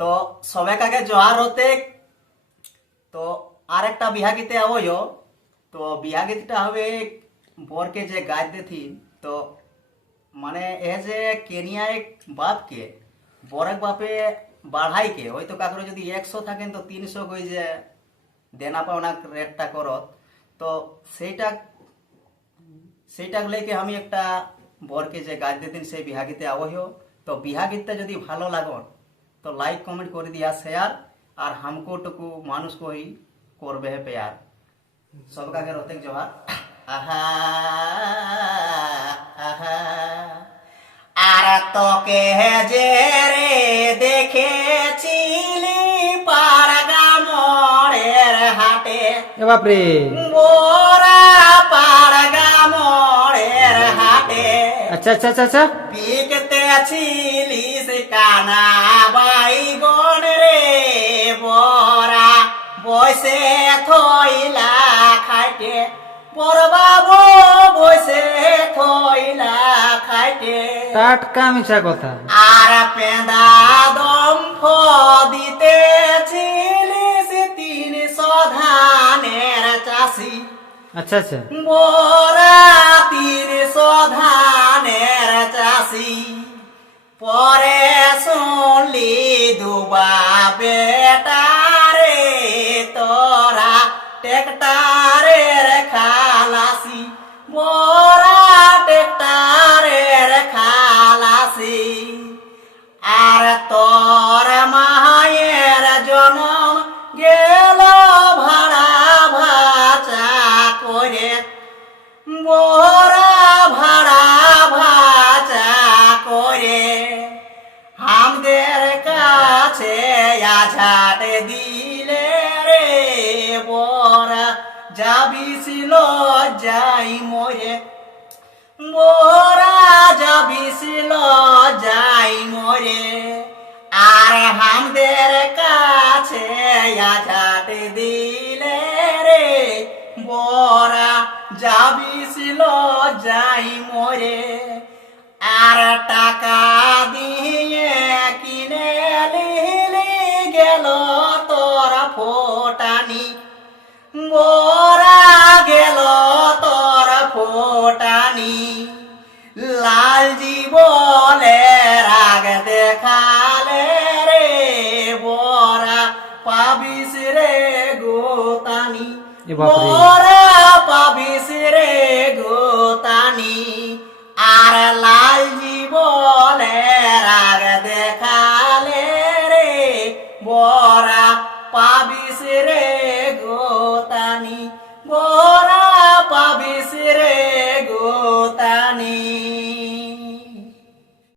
তো সবে কাকে জোহার হতে তো আরেকটা বিহা গীতে আবইও তো বিহা গীতটা হবে বরকে যে গাছ দেথি তো মানে এ যে কেনিয়ায় বাপকে, বরেক বাপে বাড়াইকে হয়তো কাকরে যদি একশো থাকেন তো তিনশো কই যে দেনা পাওনা রেটটা করত, তো সেইটা সেইটা লেগে আমি একটা বরকে যে গাছ দিতেন সেই বিহা গীতে আবহ তো বিহা গীতটা যদি ভালো লাগন তো লাইক কমেন্ট করে দিয়া শেয়ার আর হামকো টুকু মানুষ কই করবে হে পেয়ার সব কাকে রতেক জোহার আহা আহা আর তোকে যে রে দেখেছিলি পারগা মোড়ের হাটে বাপরে মোরা পারগা মোড়ের হাটে আচ্ছা আচ্ছা আচ্ছা আচ্ছা বিকতে কানা বাইগন রে বরা বসে থইলা খাইতে পরবাবু বসে থইলা খাইতে টাটকা মিছা কথা। আর পেঁদা দম্ফ দিতে ছিলিস তিনশো ধানের চাষি। আচ্ছা আচ্ছা। মোরা তিনশো ধানের চাষি। পরে બાબે আঝাট দিলে রে বরা যাবি ছিল যাই মরে মোরা যাবিছিল যাই মরে আর আমাদের কাছে আঘাত দিলে রে বরা, যাবিছিল যাই মরে আর মোরা গেল তোর ফোটানি। লাল জীবনে রাগ দেখালে রে বরা পাবিস রে গোতানি। এ বাপরে। পাবিস রে গোতানি। আর লাল জীবনে রাগ দেখালে রে বরা পাবিস রে বরা